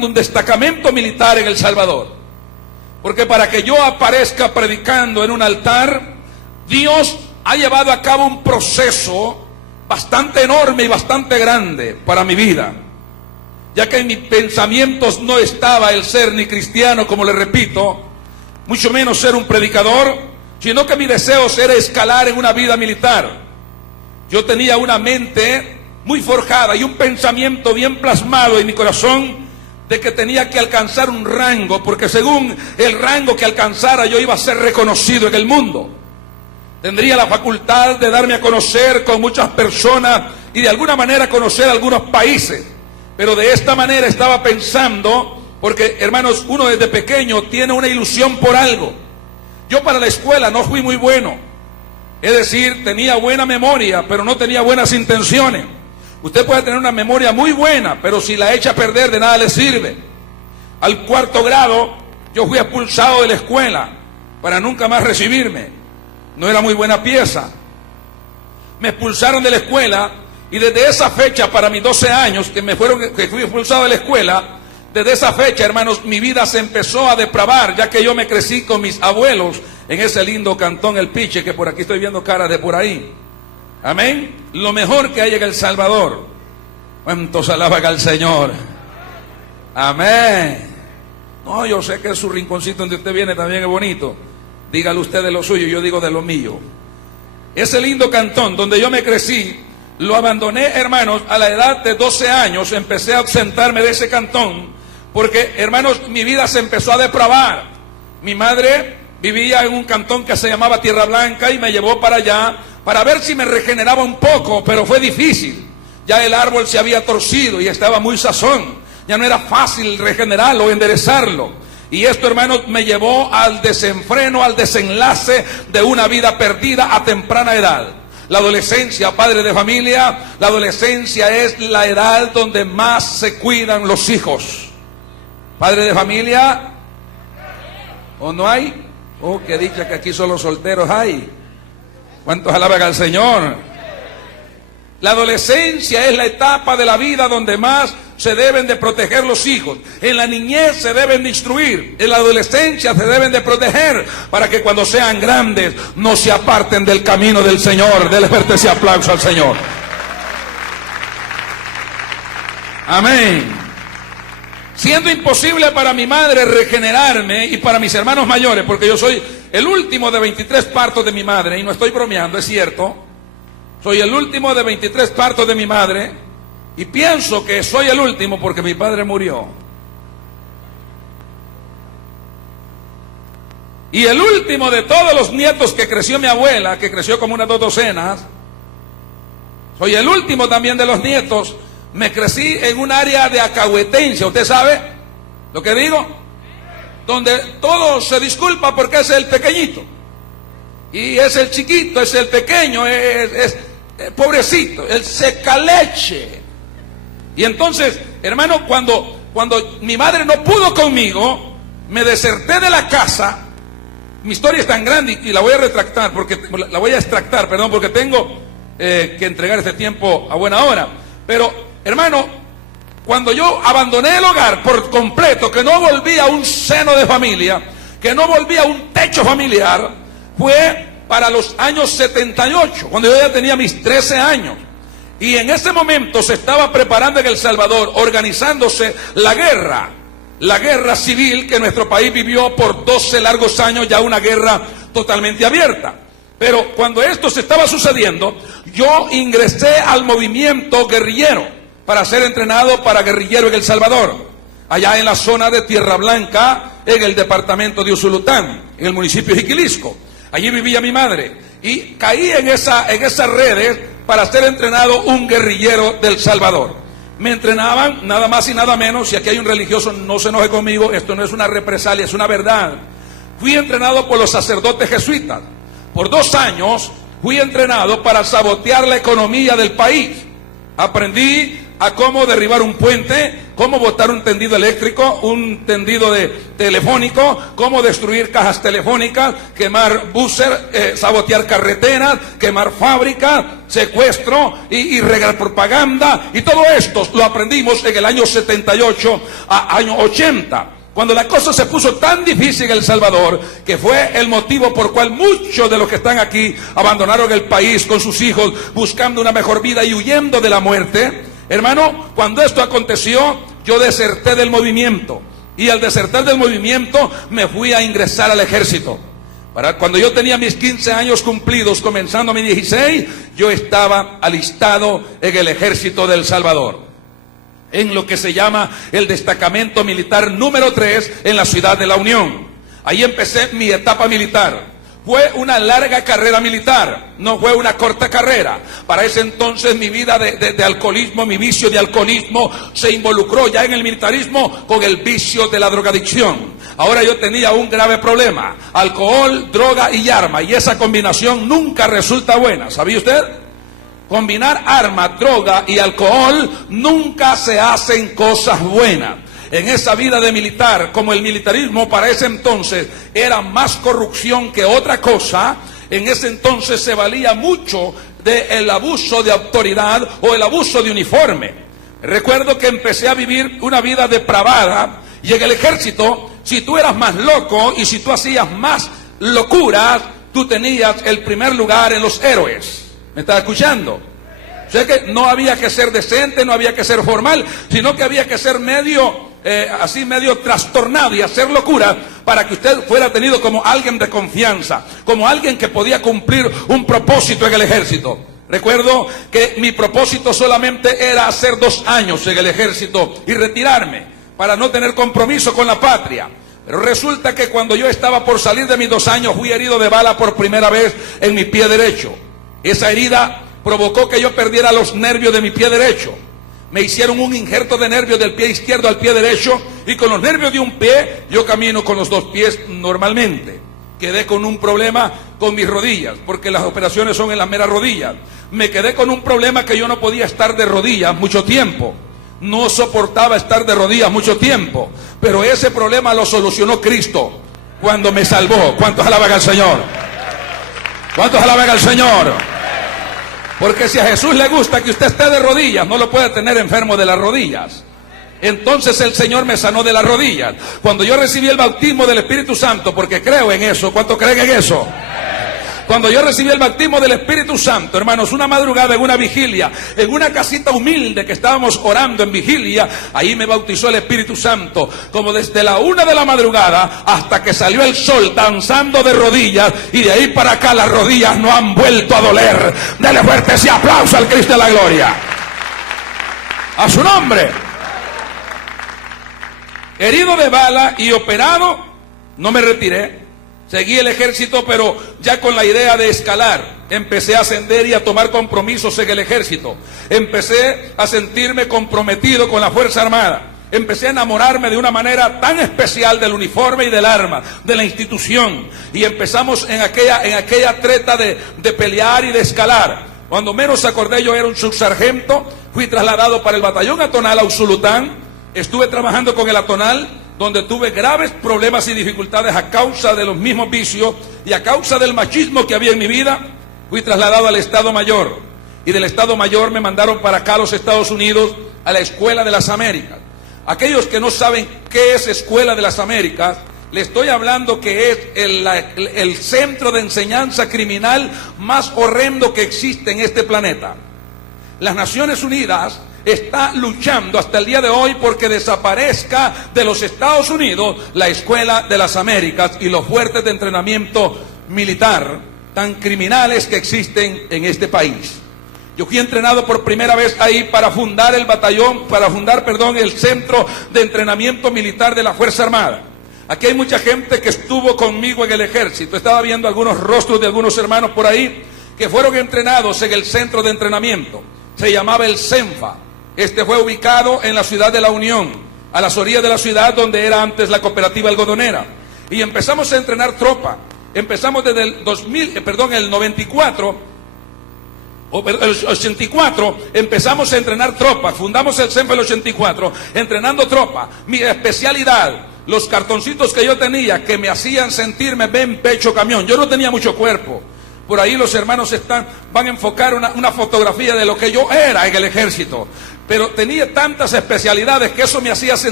un destacamento militar en El Salvador, porque para que yo aparezca predicando en un altar, Dios ha llevado a cabo un proceso bastante enorme y bastante grande para mi vida, ya que en mis pensamientos no estaba el ser ni cristiano, como le repito, mucho menos ser un predicador, sino que mi deseo era escalar en una vida militar. Yo tenía una mente muy forjada y un pensamiento bien plasmado en mi corazón de que tenía que alcanzar un rango, porque según el rango que alcanzara yo iba a ser reconocido en el mundo. Tendría la facultad de darme a conocer con muchas personas y de alguna manera conocer algunos países. Pero de esta manera estaba pensando, porque hermanos, uno desde pequeño tiene una ilusión por algo. Yo para la escuela no fui muy bueno, es decir, tenía buena memoria, pero no tenía buenas intenciones. Usted puede tener una memoria muy buena, pero si la echa a perder, de nada le sirve. Al cuarto grado, yo fui expulsado de la escuela para nunca más recibirme. No era muy buena pieza. Me expulsaron de la escuela y desde esa fecha, para mis 12 años, que fui expulsado de la escuela, desde esa fecha, hermanos, mi vida se empezó a depravar, ya que yo me crecí con mis abuelos en ese lindo cantón El Piche, que por aquí estoy viendo caras de por ahí. Amén. Lo mejor que hay en El Salvador. ¿Cuántos alaban al Señor? Amén. No, yo sé que su rinconcito donde usted viene también es bonito. Dígale usted de lo suyo, yo digo de lo mío. Ese lindo cantón donde yo me crecí, lo abandoné, hermanos, a la edad de 12 años. Empecé a ausentarme de ese cantón porque, hermanos, mi vida se empezó a depravar. Mi madre vivía en un cantón que se llamaba Tierra Blanca y me llevó para allá para ver si me regeneraba un poco, pero fue difícil. Ya el árbol se había torcido y estaba muy sazón. Ya no era fácil regenerarlo, enderezarlo. Y esto, hermanos, me llevó al desenfreno, al desenlace de una vida perdida a temprana edad. La adolescencia, padre de familia, la adolescencia es la edad donde más se cuidan los hijos. Padre de familia, ¿o no hay? Oh, que dicha que aquí solo solteros hay. ¿Cuántos alaban al Señor? La adolescencia es la etapa de la vida donde más se deben de proteger los hijos. En la niñez se deben de instruir. En la adolescencia se deben de proteger para que cuando sean grandes no se aparten del camino del Señor. Dele fuerte ese aplauso al Señor. Amén. Siendo imposible para mi madre regenerarme y para mis hermanos mayores, porque yo soy el último de 23 partos de mi madre, y no estoy bromeando, es cierto. Soy el último de 23 partos de mi madre, y pienso que soy el último porque mi padre murió. Y el último de todos los nietos que creció mi abuela, que creció como unas 2 docenas, soy el último también de los nietos. Me crecí en un área de acahuetencia, ¿usted sabe lo que digo? Donde todo se disculpa porque es el pequeñito. Y es el chiquito, es el pequeño, es pobrecito, el secaleche. Y entonces, hermano, cuando mi madre no pudo conmigo, me deserté de la casa. Mi historia es tan grande y la voy a retractar, porque la voy a extractar, perdón, porque tengo que entregar este tiempo a buena hora. Pero hermano, cuando yo abandoné el hogar por completo, que no volví a un seno de familia, que no volví a un techo familiar, fue para los años 78, cuando yo ya tenía mis 13 años. Y en ese momento se estaba preparando en El Salvador, organizándose la guerra civil que nuestro país vivió por 12 largos años, ya una guerra totalmente abierta. Pero cuando esto se estaba sucediendo, yo ingresé al movimiento guerrillero para ser entrenado para guerrillero en El Salvador, allá en la zona de Tierra Blanca, en el departamento de Usulután, en el municipio de Jiquilisco. Allí vivía mi madre y caí en esas redes para ser entrenado un guerrillero del Salvador. Me entrenaban nada más y nada menos, si aquí hay un religioso no se enoje conmigo, esto no es una represalia, es una verdad. Fui entrenado por los sacerdotes jesuitas. Por 2 años fui entrenado para sabotear la economía del país. Aprendí a cómo derribar un puente, cómo botar un tendido eléctrico, un tendido telefónico, cómo destruir cajas telefónicas, quemar buses, sabotear carreteras, quemar fábricas, secuestro y regar propaganda. Y todo esto lo aprendimos en el año 78 a año 80. Cuando la cosa se puso tan difícil en El Salvador, que fue el motivo por cual muchos de los que están aquí abandonaron el país con sus hijos, buscando una mejor vida y huyendo de la muerte. Hermano, cuando esto aconteció, yo deserté del movimiento. Y al desertar del movimiento, me fui a ingresar al ejército. Cuando yo tenía mis 15 años cumplidos, comenzando mis 16, yo estaba alistado en el ejército de El Salvador, en lo que se llama el destacamento militar número 3 en la ciudad de La Unión. Ahí empecé mi etapa militar. Fue una larga carrera militar, no fue una corta carrera. Para ese entonces mi vida de alcoholismo, mi vicio de alcoholismo se involucró ya en el militarismo con el vicio de la drogadicción. Ahora yo tenía un grave problema: alcohol, droga y arma, y esa combinación nunca resulta buena. ¿Sabía usted? Combinar arma, droga y alcohol nunca se hacen cosas buenas. En esa vida de militar, como el militarismo para ese entonces era más corrupción que otra cosa, en ese entonces se valía mucho del abuso de autoridad o el abuso de uniforme. Recuerdo que empecé a vivir una vida depravada, y en el ejército, si tú eras más loco y si tú hacías más locuras, tú tenías el primer lugar en los héroes. ¿Me estás escuchando? O sea que no había que ser decente, no había que ser formal, sino que había que ser medio trastornado y hacer locura para que usted fuera tenido como alguien de confianza, como alguien que podía cumplir un propósito en el ejército. Recuerdo que mi propósito solamente era hacer 2 años en el ejército y retirarme para no tener compromiso con la patria. Pero resulta que cuando yo estaba por salir de mis 2 años, fui herido de bala por primera vez en mi pie derecho. Esa herida provocó que yo perdiera los nervios de mi pie derecho. Me hicieron un injerto de nervios del pie izquierdo al pie derecho, y con los nervios de un pie yo camino con los 2 pies normalmente. Quedé con un problema con mis rodillas, porque las operaciones son en las meras rodillas. Me quedé con un problema que yo no podía estar de rodillas mucho tiempo. No soportaba estar de rodillas mucho tiempo. Pero ese problema lo solucionó Cristo cuando me salvó. ¿Cuántos alaban al Señor? ¿Cuántos alaban al Señor? Porque si a Jesús le gusta que usted esté de rodillas, no lo puede tener enfermo de las rodillas. Entonces el Señor me sanó de las rodillas. Cuando yo recibí el bautismo del Espíritu Santo, porque creo en eso. ¿Cuántos creen en eso? Cuando yo recibí el bautismo del Espíritu Santo, hermanos, una madrugada en una vigilia, en una casita humilde que estábamos orando en vigilia, ahí me bautizó el Espíritu Santo, como desde la 1 de la madrugada hasta que salió el sol, danzando de rodillas, y de ahí para acá las rodillas no han vuelto a doler. Dele fuerte ese aplauso al Cristo de la gloria. A su nombre. Herido de bala y operado, no me retiré. Seguí el ejército, pero ya con la idea de escalar. Empecé a ascender y a tomar compromisos en el ejército. Empecé a sentirme comprometido con la Fuerza Armada. Empecé a enamorarme de una manera tan especial del uniforme y del arma, de la institución. Y empezamos en aquella treta de pelear y de escalar. Cuando menos acordé, yo era un subsargento. Fui trasladado para el batallón Atonal a Usulután. Estuve trabajando con el Atonal, donde tuve graves problemas y dificultades a causa de los mismos vicios y a causa del machismo que había en mi vida. Fui trasladado al Estado Mayor, y del Estado Mayor me mandaron para acá a los Estados Unidos, a la Escuela de las Américas. Aquellos que no saben qué es Escuela de las Américas, le estoy hablando que es el centro de enseñanza criminal más horrendo que existe en este planeta. Las Naciones Unidas está luchando hasta el día de hoy porque desaparezca de los Estados Unidos la Escuela de las Américas y los fuertes de entrenamiento militar tan criminales que existen en este país. Yo fui entrenado por primera vez ahí para fundar el Centro de Entrenamiento Militar de la Fuerza Armada. Aquí hay mucha gente que estuvo conmigo en el ejército. Estaba viendo algunos rostros de algunos hermanos por ahí que fueron entrenados en el centro de entrenamiento. Se llamaba el CENFA. Este fue ubicado en la ciudad de La Unión, a las orillas de la ciudad donde era antes la cooperativa algodonera. Y empezamos a entrenar tropa. Empezamos desde el 94. el 84 empezamos a entrenar tropas, fundamos el CENFE el 84, entrenando tropas. Mi especialidad, los cartoncitos que yo tenía que me hacían sentirme ven pecho camión. Yo no tenía mucho cuerpo. Por ahí los hermanos van a enfocar una fotografía de lo que yo era en el ejército. Pero tenía tantas especialidades que eso me hacía sentir